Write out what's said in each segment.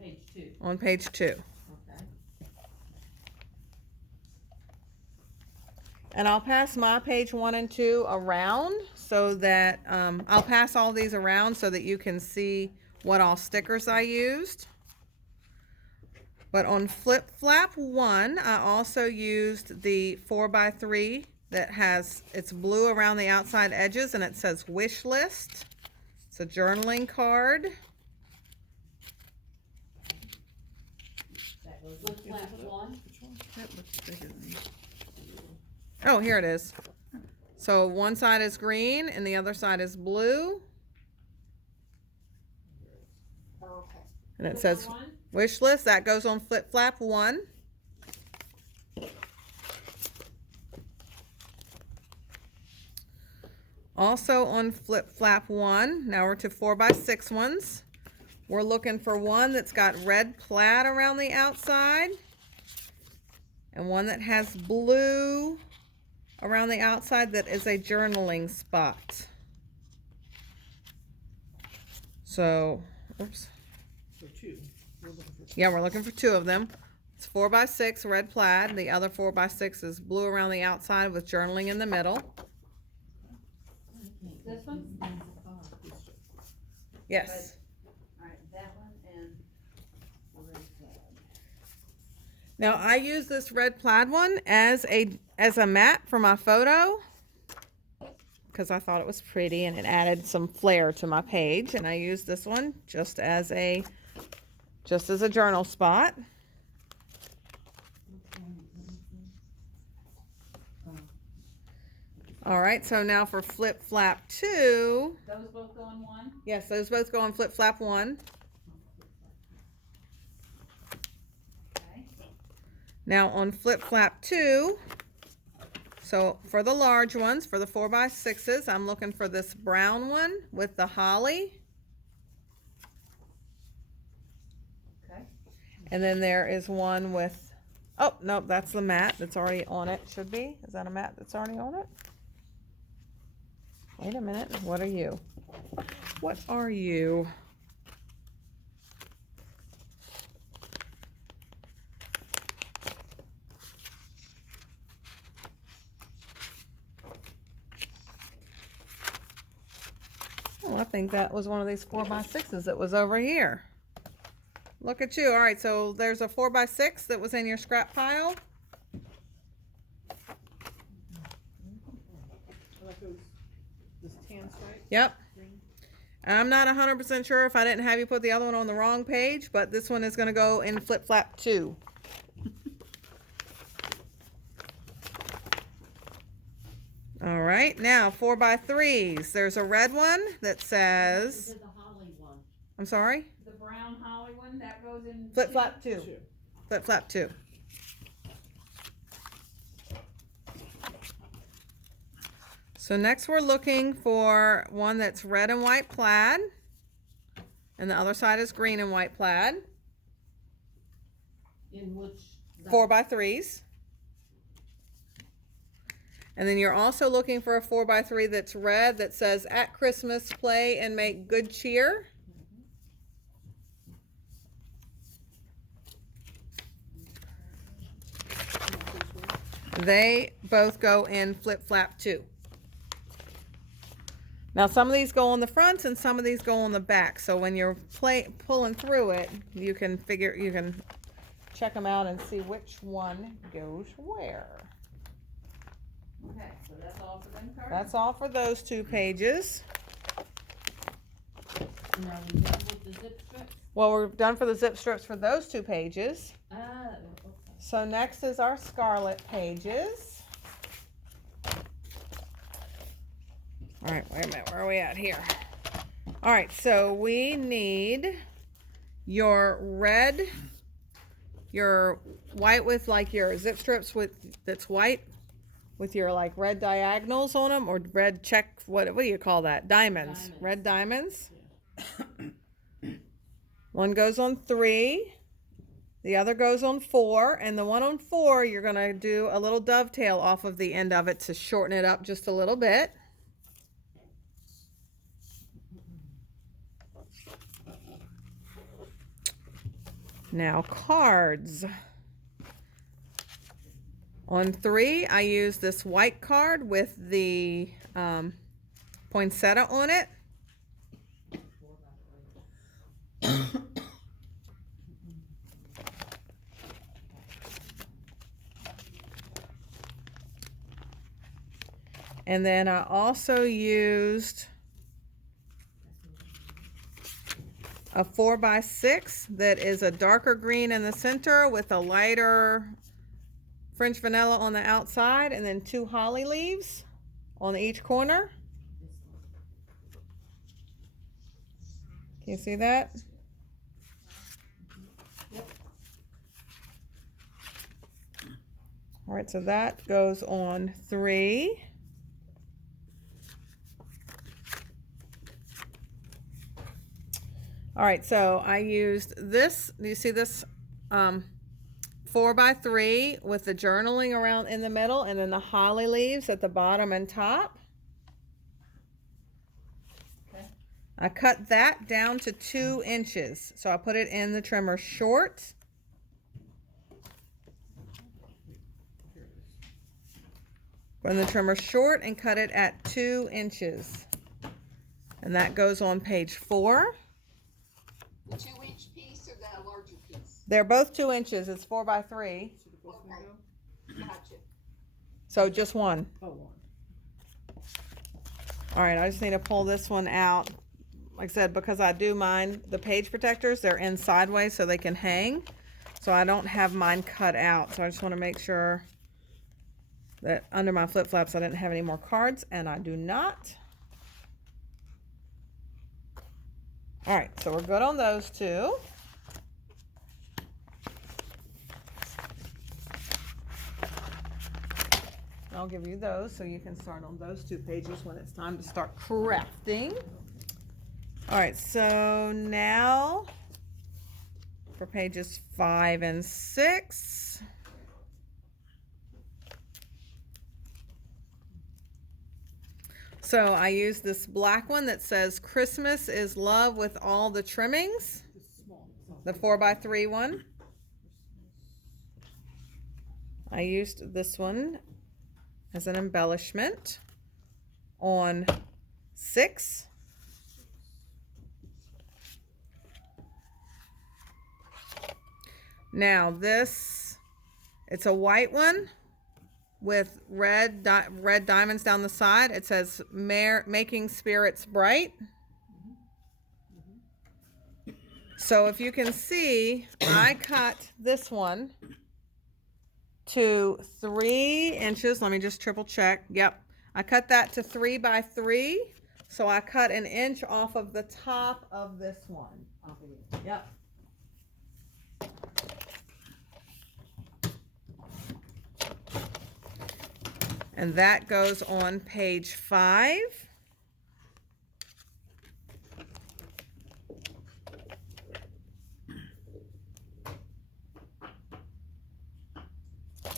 Page 2. On page 2. Okay. And I'll pass my page 1 and 2 around so that I'll pass all these around so that you can see what all stickers I used. But on Flip Flap 1, I also used the 4x3 that has, it's blue around the outside edges and it says wish list. It's a journaling card. That goes with flap 1. That looks bigger than. Oh, here it is. So one side is green and the other side is blue. Okay. And it Flip says 1. wish list. That goes on Flip Flap 1. Also on Flip Flap 1, now we're to 4x6 ones. We're looking for one that's got red plaid around the outside and one that has blue around the outside that is a journaling spot. So, oops. So 2. We're looking for 2. Yeah, we're looking for 2 of them. It's 4x6 red plaid. The other 4x6 is blue around the outside with journaling in the middle. This one? Yes. Alright, that one and red plaid. Now I use this red plaid one as a mat for my photo because I thought it was pretty and it added some flair to my page, and I use this one just as a journal spot. All right, so now for Flip Flap 2. Those both go in 1? Yes, those both go on Flip Flap 1. Okay. Now on Flip Flap 2, so for the large ones, for the 4x6s, I'm looking for this brown one with the holly. Okay. And then there is one with, oh, no, that's the mat that's already on it. Should be. Is that a mat that's already on it? Wait a minute. What are you? What are you? Oh, I think that was one of these 4x6s that was over here. Look at you. All right, so there's a 4x6 that was in your scrap pile. I like those. This tan stripe. Yep. Green. I'm not 100% sure if I didn't have you put the other one on the wrong page, but this one is going to go in Flip Flap 2. All right, now 4x3s. There's a red one that This says, is the holly one. I'm sorry, The brown holly one, that goes in Flip Flap 2. 2. Flip Flap 2. So next we're looking for one that's red and white plaid, and the other side is green and white plaid. In which? 4x3s. And then you're also looking for a 4x3 that's red that says, "At Christmas, play and make good cheer." They both go in Flip Flap 2. Now some of these go on the front and some of these go on the back. So when you're pulling through it, you can check them out and see which one goes where. Okay, so that's all for them cards? That's all for those 2 pages. Now we done with the zip strips? Well, we're done for the zip strips for those 2 pages. Oh, okay. So next is our scarlet pages. All right, wait a minute, where are we at here? All right, so we need your red, your white with like your zip strips that's white with your like red diagonals on them, or red check, what do you call that? Diamonds. Red diamonds. One goes on 3, the other goes on 4, and the one on 4, you're going to do a little dovetail off of the end of it to shorten it up just a little bit. Now cards. On 3, I use this white card with the poinsettia on it. And then I also used a 4x6 that is a darker green in the center with a lighter French vanilla on the outside, and then 2 holly leaves on each corner. Can you see that? All right, so that goes on 3. All right, so I used this. Do you see this 4x3 with the journaling around in the middle, and then the holly leaves at the bottom and top? Okay. I cut that down to 2 inches. So I put it in the trimmer short. Run the trimmer short and cut it at 2 inches. And that goes on page 4. The 2-inch piece or the larger piece? They're both 2 inches. It's 4x3. So the both gonna go? Gotcha. So just one. Oh, one. All right, I just need to pull this one out. Like I said, because I do mine, the page protectors, they're in sideways so they can hang. So I don't have mine cut out. So I just want to make sure that under my flip flaps I didn't have any more cards, and I do not. All right, so we're good on those 2. I'll give you those so you can start on those 2 pages when it's time to start crafting. All right, so now for pages 5 and 6. So I use this black one that says Christmas is love with all the trimmings, This is small. the 4x3 one. I used this one as an embellishment on 6. Now this, it's a white one with red diamonds down the side. It says making spirits bright. So if you can see, I cut this one to 3 inches. Let me just triple check. Yep. I cut that to 3x3. So I cut 1 inch off of the top of this one. Yep. And that goes on page 5.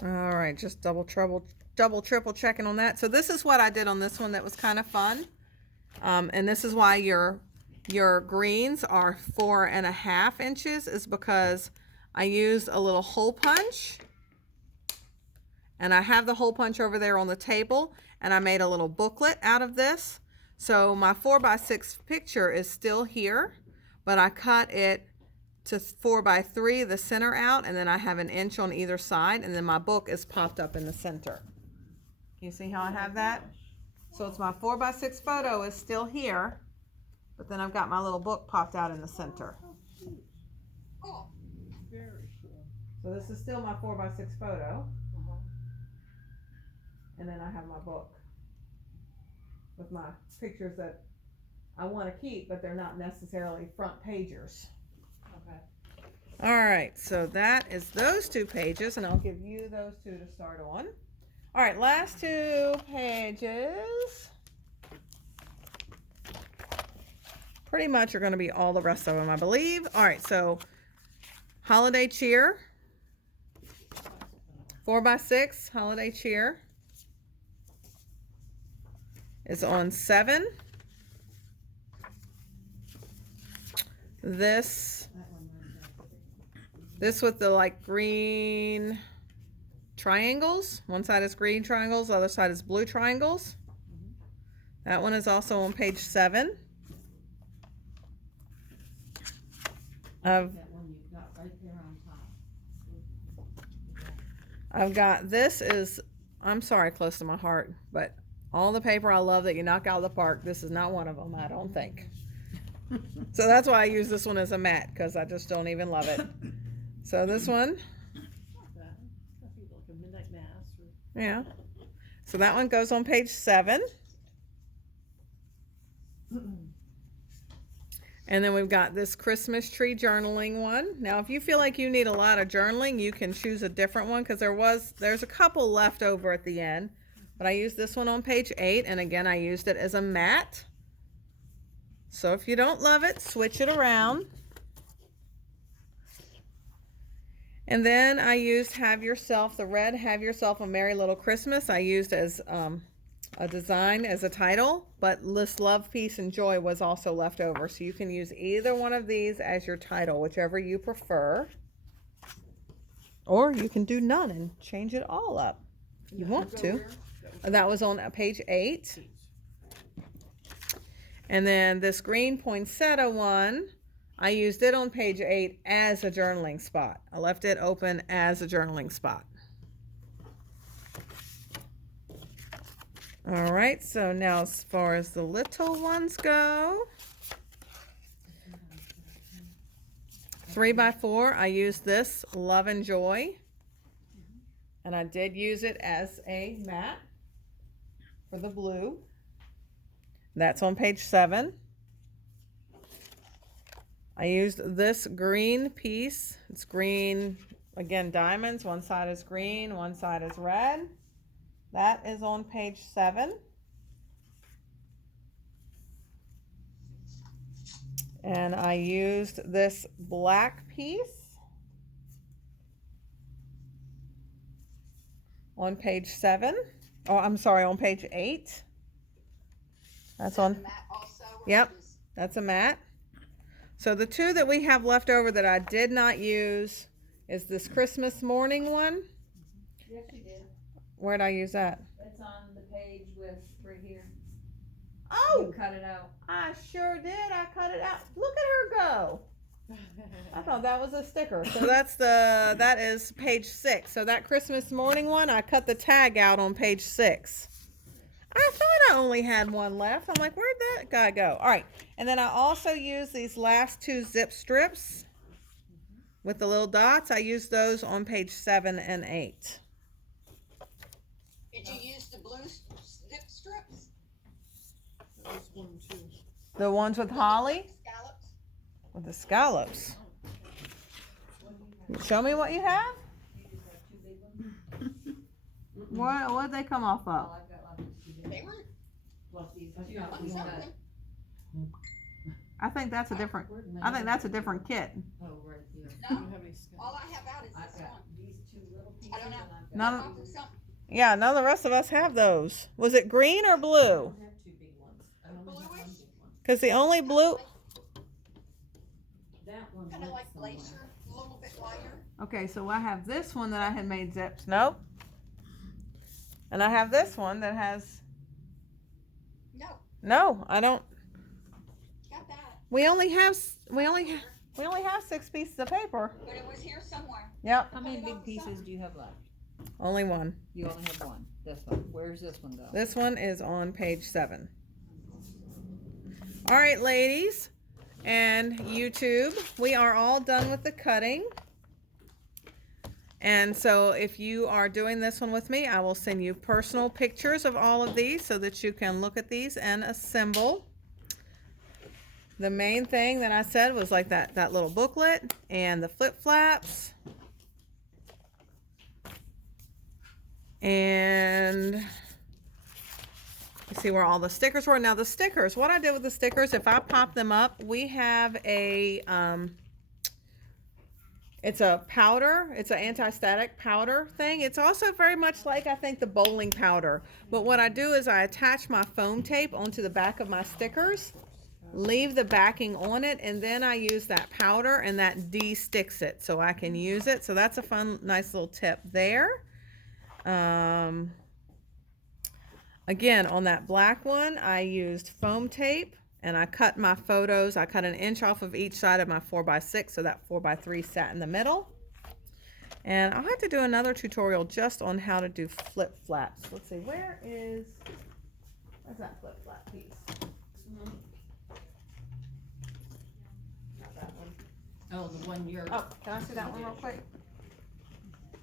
All right, just double, triple checking on that. So this is what I did on this one that was kind of fun. And this is why your greens are 4.5 inches, is because I used a little hole punch. And I have the hole punch over there on the table, and I made a little booklet out of this. So my 4x6 picture is still here, but I cut it to 4x3, the center out, and then I have 1 inch on either side, and then my book is popped up in the center. Can you see how I have that? So it's my 4x6 photo is still here, but then I've got my little book popped out in the center. Oh, Very cool. So this is still my 4x6 photo. And then I have my book with my pictures that I want to keep, but they're not necessarily front pagers. Okay. All right, so that is those 2 pages, and I'll give you those 2 to start on. All right, last 2 pages. Pretty much are going to be all the rest of them, I believe. All right, so holiday cheer. 4x6 holiday cheer is on 7. This This with the like green triangles. One side is green triangles, the other side is blue triangles. That one is also on page 7. I've got, this is, I'm sorry, close to my heart, but all the paper I love that you knock out of the park, this is not one of them, I don't think. So that's why I use this one as a mat, because I just don't even love it. So this one, Not bad. That'd be like a midnight mass or. yeah. So that one goes on page 7. And then we've got this Christmas tree journaling one. Now, if you feel like you need a lot of journaling, you can choose a different one, because there's a couple left over at the end. But I used this one on page 8, and again, I used it as a mat. So if you don't love it, switch it around. And then I used the red Have Yourself a Merry Little Christmas. I used as a design as a title, but this Love, Peace, and Joy was also left over. So you can use either one of these as your title, whichever you prefer. Or you can do none and change it all up if you want to. That was on page 8. And then this green poinsettia one, I used it on page 8 as a journaling spot. I left it open as a journaling spot. All right, so now as far as the little ones go, 3x4, I used this Love and Joy, and I did use it as a mat for the blue. That's on page 7. I used this green piece. It's green, again, diamonds. One side is green, one side is red. That is on page 7. And I used this black piece on page 7. Oh, I'm sorry, on page 8. That's on. Mat also, or Yep, just- that's a mat. So the two that we have left over that I did not use is this Christmas morning one. Yes, you did. Where'd I use that? It's on the page with, right here. Oh, You cut it out. I sure did. I cut it out. Look at her go. I thought that was a sticker. So that is page 6. So that Christmas morning one, I cut the tag out on page 6. I thought I only had one left. I'm like, where'd that guy go? All right. And then I also used these last 2 zip strips with the little dots. I used those on page 7 and 8. Did you use the blue zip strips? That was 1 and 2. The ones with holly? Scallops? With the scallops. Show me what you have. You just have 2 big ones. What'd they come off Oh, of? I've got lots of 2 big They ones. were Well, these on two. something. I think that's a different. I think that's a different kit. Oh, right here. You No, don't have any all scallops. I have out is I've this got one. these 2 little pieces. I don't know. and I've got- None of- Off of something. Yeah, none of the rest of us have those. Was it green or I blue? don't have 2 big ones. I only have 1 Bluish? big one. Because the only blue. That one. Kind of went like somewhere. glacier, a little bit lighter. Okay, so I have this one that I had made zips. Nope. And I have this one that has. No, No, I don't. got that. We only have 6 pieces of paper. But it was here somewhere. Yep. How many big pieces do you have left? Only one. You only have one. This one. Where's this one go? This one is on page 7. All right, ladies and YouTube, we are all done with the cutting. And so if you are doing this one with me, I will send you personal pictures of all of these so that you can look at these and assemble. The main thing that I said was like that little booklet and the flip flaps. And you see where all the stickers were. Now the stickers, what I did with the stickers, if I pop them up, we have a, it's a powder. It's an anti-static powder thing. It's also very much like, I think, the bowling powder. But what I do is I attach my foam tape onto the back of my stickers. leave the backing on it, and then I use that powder and that de-sticks it so I can use it. So that's a fun, nice little tip there. Again, on that black one, I used foam tape and I cut my photos. I cut an inch off of each side of my 4x6 so that 4x3 sat in the middle. And I'll have to do another tutorial just on how to do flip flaps. Let's see, where's that flip flap piece? Not that one. Oh, the one you're. Oh, can I see that one real quick?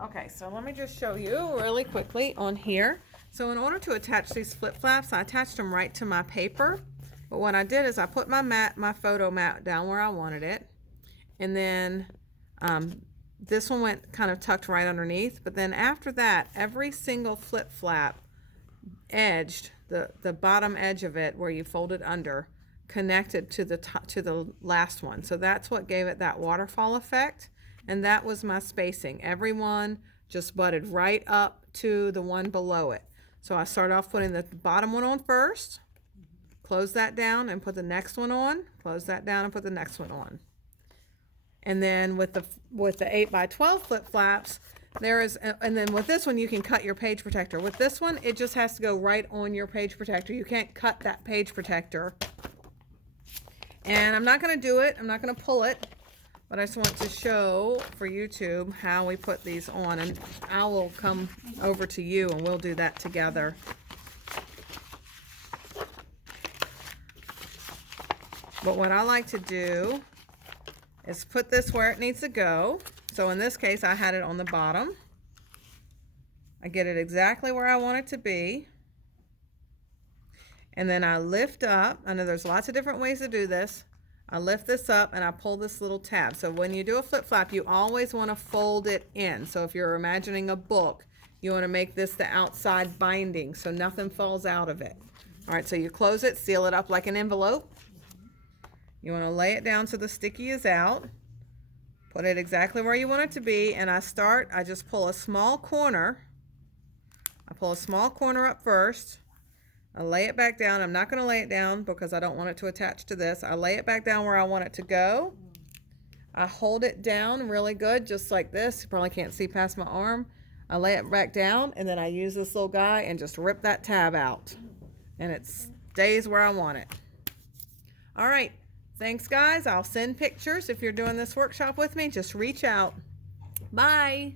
Okay, so let me just show you really quickly on here. So in order to attach these flip flaps, I attached them right to my paper. But what I did is I put my photo mat down where I wanted it. And then this one went kind of tucked right underneath. But then after that, every single flip flap edged, the bottom edge of it where you fold it under, connected to the last one. So that's what gave it that waterfall effect. And that was my spacing. Every one just butted right up to the one below it. So I start off putting the bottom one on first, close that down and put the next one on, close that down and put the next one on. And then with the 8x12 flip flaps, and then with this one you can cut your page protector. With this one, it just has to go right on your page protector. You can't cut that page protector. And I'm not going to do it. I'm not going to pull it. But I just want to show for YouTube how we put these on, and I will come over to you and we'll do that together. But what I like to do is put this where it needs to go. So in this case, I had it on the bottom. I get it exactly where I want it to be. And then I lift up. I know there's lots of different ways to do this. I lift this up and I pull this little tab. So when you do a flip flap, you always want to fold it in. So if you're imagining a book, you want to make this the outside binding so nothing falls out of it. All right, so you close it, seal it up like an envelope. You want to lay it down so the sticky is out. Put it exactly where you want it to be, and I just pull a small corner. I pull a small corner up first. I lay it back down. I'm not going to lay it down because I don't want it to attach to this. I lay it back down where I want it to go. I hold it down really good, just like this. You probably can't see past my arm. I lay it back down, and then I use this little guy and just rip that tab out. And it stays where I want it. All right. Thanks, guys. I'll send pictures. If you're doing this workshop with me, just reach out. Bye.